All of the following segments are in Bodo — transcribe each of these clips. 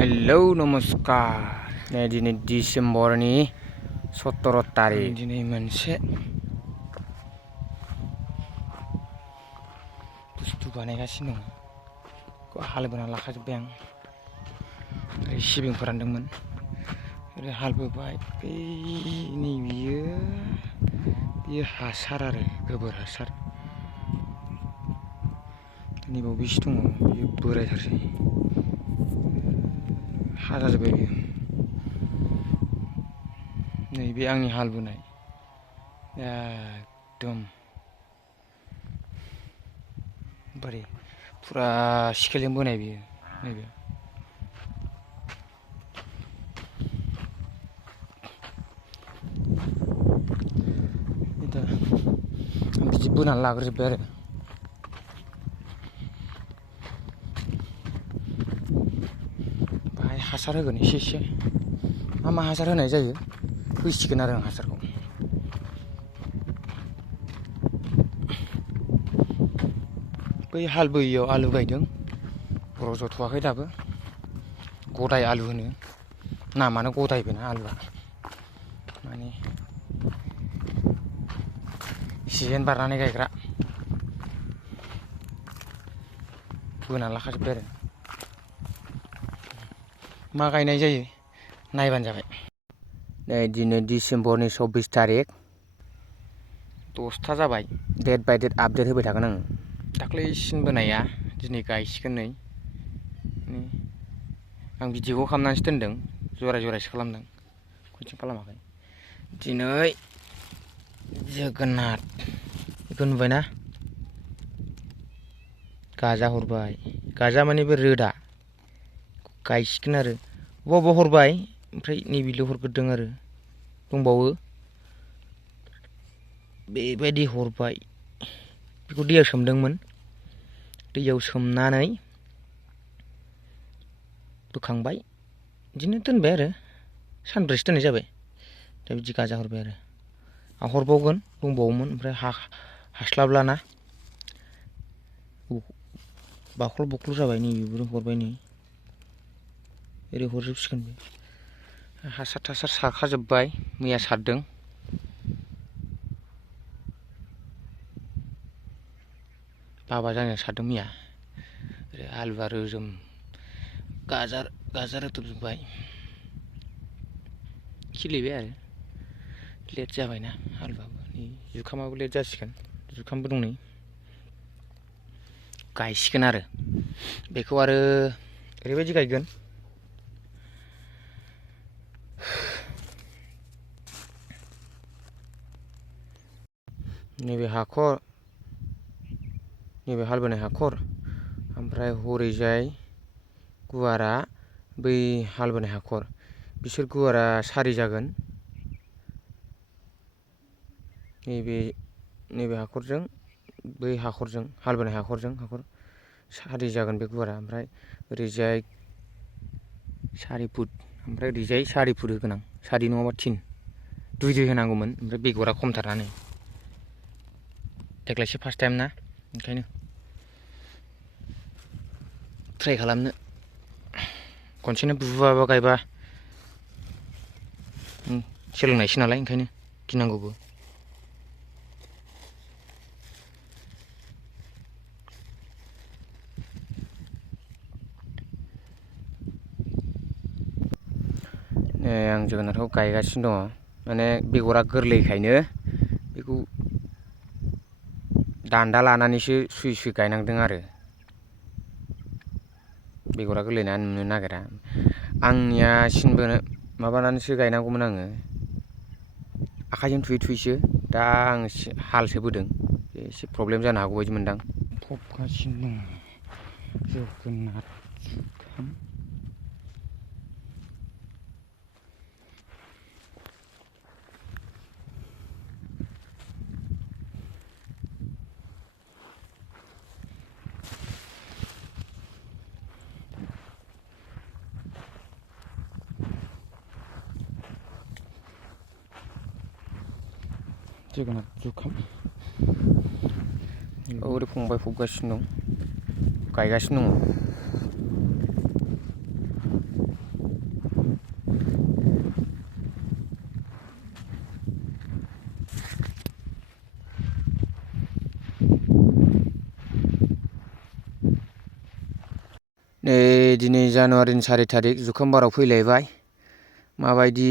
हेलौ नमस्कार दिनै डिसेम्बरनि 17 तारिख दिनै मोनसे बुस्थु बानायगासिनो दं बेखौ हालबोना लाखाजोब्बाय आं ओरै सिबिं फोरानदोंमोन ओरै हालबोबाय नै बियो हासार आरो गोबोर हासार नैबाव बेसे दङ बियो बोरायथारसै हाजाजोब्बाय बियो नैबे आंनि हालबोनाय एकदम बोरै फुरा स्केलजों बोनाय बियो नैबे बिदि बोनानै लाग्रोजोब्बाय आरो बाहाय हासार होगोन एसे मा हासार होनाय जायो होसिगोन आरो आं हासारखौ बै हाल बोयियाव आलु गायदों रज'थ'वाखै दाबो गदाय आलु होनो नामानो गदाय बेना आलुआ माने सिजेन बारनानै गायग्रा बोना लाखाजोब्बाय आरो मा गायनाय जायो नायबानो जाबाय नै दिनै डिसेम्बरनि 24 तारिख 10ता जाबाय डेट बाय डेट आपडेट होबाय थागोन आङो दाख्लै सिनबोनाया दिनै गायसिगोन नै आं भिडिअखौ खालामनानैसो दोनदों जरायसो खालामदों खनसेबो खालामाखै दिनै जोगोनार बेखौ नुबायना गाजा हरबाय गाजा माने बे रोदा गायसिगोन आरो बबेबा हरबाय ओमफ्राय नैबेल' हरग्रोदों आरो दंबावो बेबायदि हरबाय बेखौ दैयाव सोमदोंमोन दैयाव सोमनानै बोखांबाय बिदिनो दोनबाय आरो सानब्रैसो दोननाय जाबाय दा बिदि गाजा हरबाय आरो आं हरबावगोन दंबावोमोन ओमफ्राय हास्लाबलाना बाख्ल' बुख्ल' जाबाय नैबेबो हरबाय नै ओरै हरजोबसिगोन हासार थासार सारखाजोब्बाय मैया सारदों बाबा जानाया सारदों मैया ओरै आलुआ रोजोम गाजा रोदोमजोब्बाय खिलिबाय आरो लेट जाबायना आलुआबो नै जुखामाबो लेट जासिगोन जुखामबो दं नै गायसिगोन आरो बेखौ आरो ओरैबायदि गायगोन नैबे हाखर नैबे हालबोनाय हाखर ओमफ्राय हरैजाय गुवारा बै हालबोनाय हाखर बिसोर गुवारा सारि जागोन नैबे हाखरजों बै हाखरजों हालबोनाय हाखर सारि जागोन बे गुवारा ओमफ्राय ओरैजाय सारि फुट ओमफ्राय ओरैजाय सारि फुट होगोन आं सारि नङाबा 3 दुइ होनांगौमोन ओमफ्राय बेगरा खमथारनानै देग्लायसो फार्स्ट टाइम ना ओंखायनो ट्राइ खालामनो खनसेनो बुबुआबा गायबा सोलोंनायसो नालाय ओंखायनो गिनांगौबो आं जोगोनारखौ गायगासिनो दङ माने बेगरा गोरलैखायनो बेखौ दान्दा लानानैसो सुयै गायनांदों आरो बेगरा गोरलैना नुनो नागिरा आंनिया सिनबो माबानानैसो गायनांगौमोन आङो आखाइजों थुयैसो दा आं हालसो बोदों एसे प्रब्लेम जानो हागौ बायदि मोनदां फबगासिनो दं जोगोनार जुखाम जोगोनार जुखाम ओरै फंबाय फबगासिनो दं गायगासिनो दङ दिनै जानुवारिनि 4 तारिख जुखाम बाराव फैलायबाय माबायदि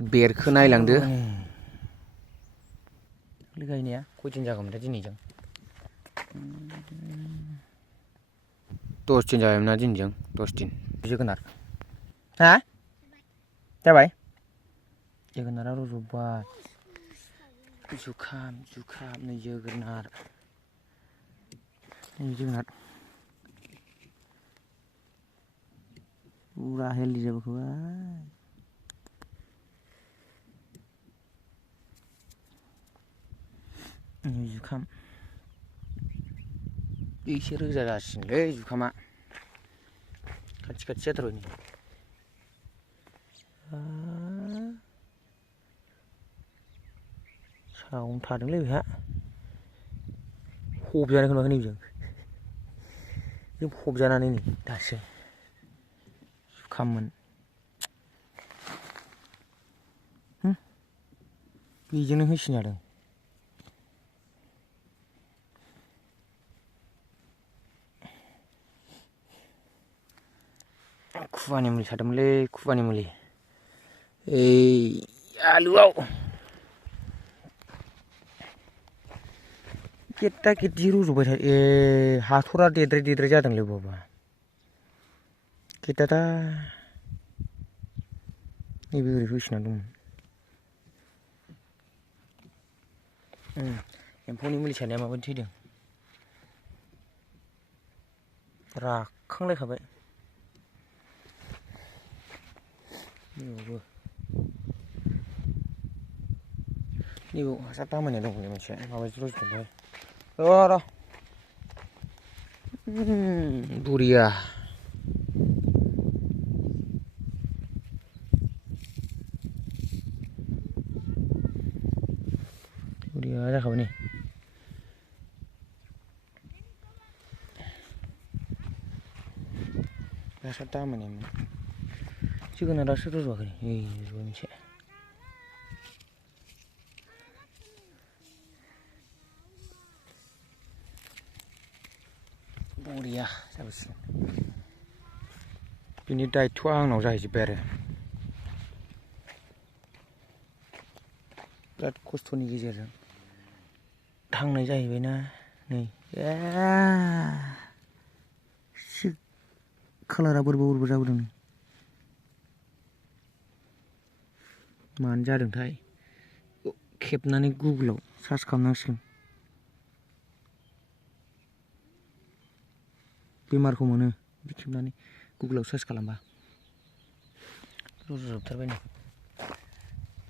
बेरखो नायलांदो गायनाया खयदिन जागौमोन दा दिनैजों 10 दिन जाबायमोन ना दिनैजों 10 दिन जोगोनार हा जाबाय जोगोनारा रज'बाय जुखाम नै जोगोनार पूरा हेल्दी जाबोखाबाय जुखाम एसे रोजा जासिगोनलै जुखामा खाथि जाथारबाय नै सावन थादोंलै बेहा फबजानायखौ नुवाखै नै जों फबजानानै नै दासो जुखाममोन बेजोंनो होसिन जादों खुवानि मुलि सारदोंमोनलै खुवानि मुलि आलुआव गेद्दा गेद्दि रज'बाय थायो हाथरा देद्राय जादोंलै बबावबा गेद्दादा नैबे ओरै होसिनना दंमोन एम्फौनि मुलि सारनाया माबायदि थैदों राखांलायखाबाय नैबेयाव हासार दामायनाय दंमोन मोनसे माबायदि रज'दोंथाय र' बुरिया जाखाबाय नै हासार दामायनायमोन जोगोनारासो रज'वाखै रज'बाय मोनसे बरिया जाबोसिगोन बिनि दायथ'आ आंनाव जाहैजोब्बाय आरो बिराद खस्थ'नि गेजेरजों थांनाय जाहैबायना नै कालारा बोरैबा जाबोदों मानो जादोंथाय खेबनानै गुगोलाव सार्च खालामनांसिगोन बेमारखौ मोनो खेबनानै गुगोलाव सार्च खालामबा रज'जोबथारबाय नै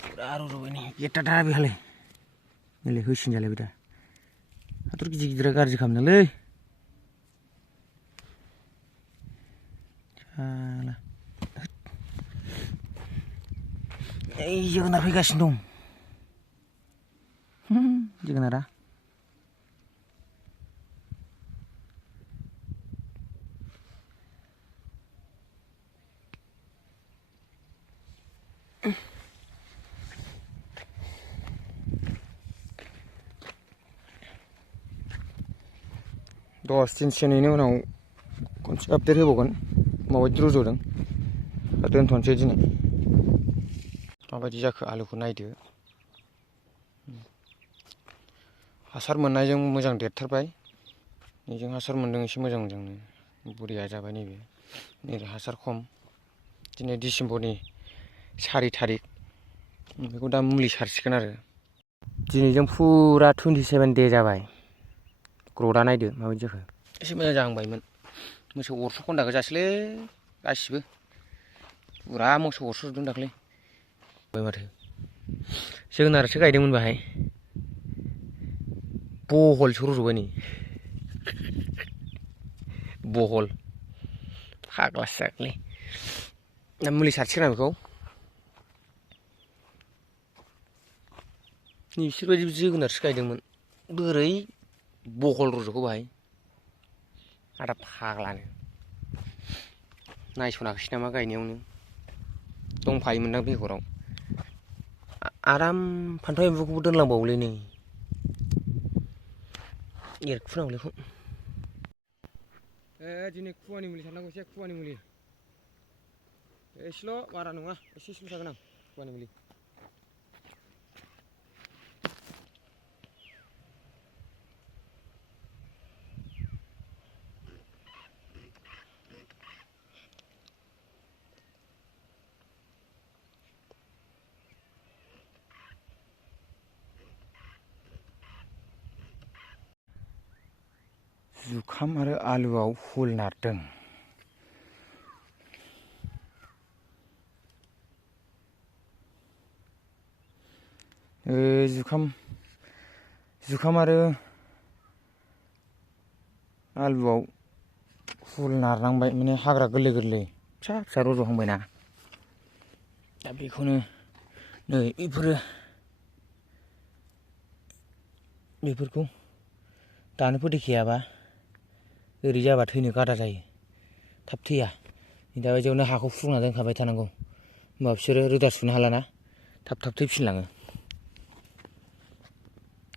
पुरा रज'बाय नै गेद्दादा बेहालाय नैलाय होसिन जालायबाय दा हाथर गिदिरा गाज्रि खालामदोंलै साला जोगोनार फैगासिनो दं जोगोनारा 10 दिनसोनि उनाव खनसे आपडेट होबावगोन माबायदि रज'दों दा दोनथ'नोसै दिनै माबायदि जाखो आलुखौ नायदो हासार मोननायजों मोजां देरथारबाय बेजों हासार मोनदों एसे मोजांनो बुरिया जाबाय नैबे हासार खम दिनै डिसेम्बरनि 4 तारिख बेखौ दा मुलि सारसिगोन आरो दिनैजों फुरा 27 दे जाबाय ग्र'थआ नायदो माबायदि जाखो एसे मोजां जाहांबायमोन मोसौ अरस' खन्दा गोजासोलै गासिबो पुरा मोसौ अरस'जोबदों दाख्लै माथो जोगोनारसो गायदोंमोन बाहाय बहलसो रज'बाय नै बहल फाग्लासो जागोनलै दा मुलि सारसिगोन आं बेखौ बिसोरबायदि जोगोनारसो गायदोंमोन बोरै बहल रज'खो बाहाय आदा फाग्लानो नायस'नाखैसै नामा गायनायावनो दंफायोमोनदां बेगराव आराम फान्थाव एम्बुखौबो दोनलांबावोलै नै एरखुनांगौलै बेखौ दिनै खुवानि मुलि सारनांगौ एसे खुवानि मुलि एसेल' बारा नङा एसेल' सारगोन आं खुवानि मुलि जुखाम आरो आलुआव हुल नारदों जुखाम आरो आलुआव हुल नारनांबाय माने हाग्रा गोरलै गोरलै फिसा फिसा रज'हांबायना दा बेखौनो नै बेफोरखौ दानो फोथैखायाबा ओरै जाबा थैनो गादा जायो थाब थैया दा बायदियावनो हाखौ फुना दोनखाबाय थानांगौ होमबा बिसोरो रोदा सुनो हालाना थाब थैफिनलाङो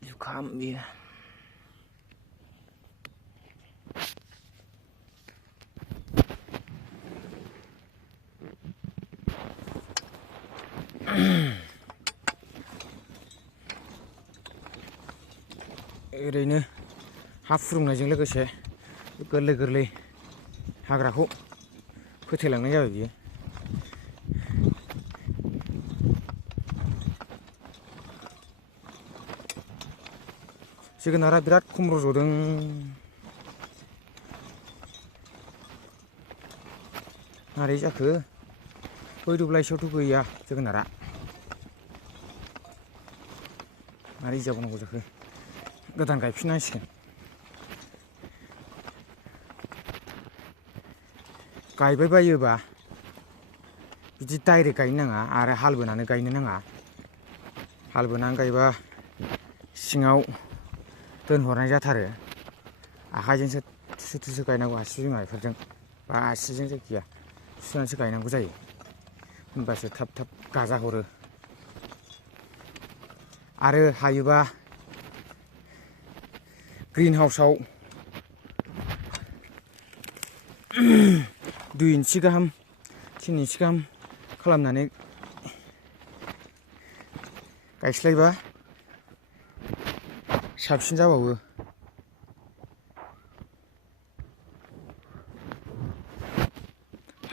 जुखाम बियो ओरैनो हा फुरुंनायजों लोगोसे गोरलै गोरलै हाग्राखौ फोथैलांनाय जाबाय बियो जोगोनारा बिराद खम रज'दों मारै जाखो बै दब्लायसेयावथ' गैया जोगोनारा मारै जाबावनांगौ जाखो गोदान गायफिननांसिगोन गायबाय बायोबा बिदि डाइरेक्ट गायनो नाङा आरो हाल बोनानै गायनो नाङा हाल बोनानै गायबा सिङाव दोनहरनाय जाथारो आखाइजोंसो थुसो थुसो गायनांगौ आसि बिमाफोरजों बा आसिजों जायखिया थुसोनानैसो गायनांगौ जायो होनबासो थाब गाजा हरो आरो हायोबा ग्रिन हाउसआव 2 इन्सि गाहाम 3 इन्सि गाहाम खालामनानै गायस्लायबा साबसिन जाबावो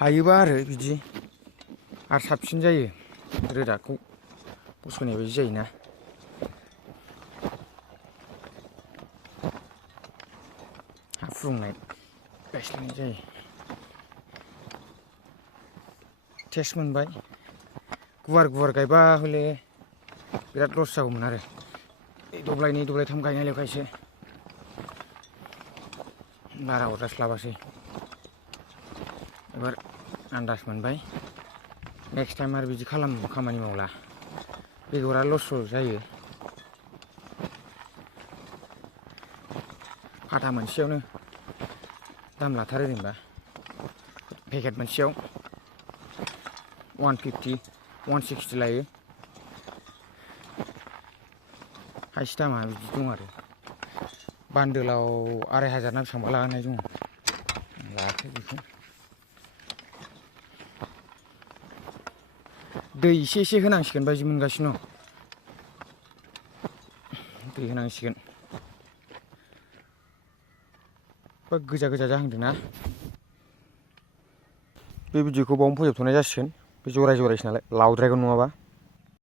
हायोबा आरो बिदि आरो साबसिन जायो रोदाखौ बस'नाय बायदि जायोना हा फुरुंनाय गायस्लायनाय जायो टेस्ट मोनबाय गुवार गायबा हले बिराद लस जागौमोन आरो दब्लायनै दब्लायथाम गायनाय लेखायसो बारा अरजास्लाबासै एबार आन्दाज मोनबाय नेक्स्ट टाइम आरो बिदि खामानि मावला बेगरा लस जायो खाथा मोनसेयावनो दाम लाथारो जेनेबा पेकेट मोनसेयाव 150 160 लायो हाइस दामा बिदि दं आरो बान्दोलाव 2500 ना बेसेबांबा लानाय दङ लायाखै बेखौ दै एसे होनांसिगोन बायदि मोनगासिनो दं दै होनांसिगोन बा गोजा जाहांदोंना बे भिडिअखौ बावनो फोजोबथ'नाय जासिगोन बे जरायसो नालाय लावद्रायगोन नङाबा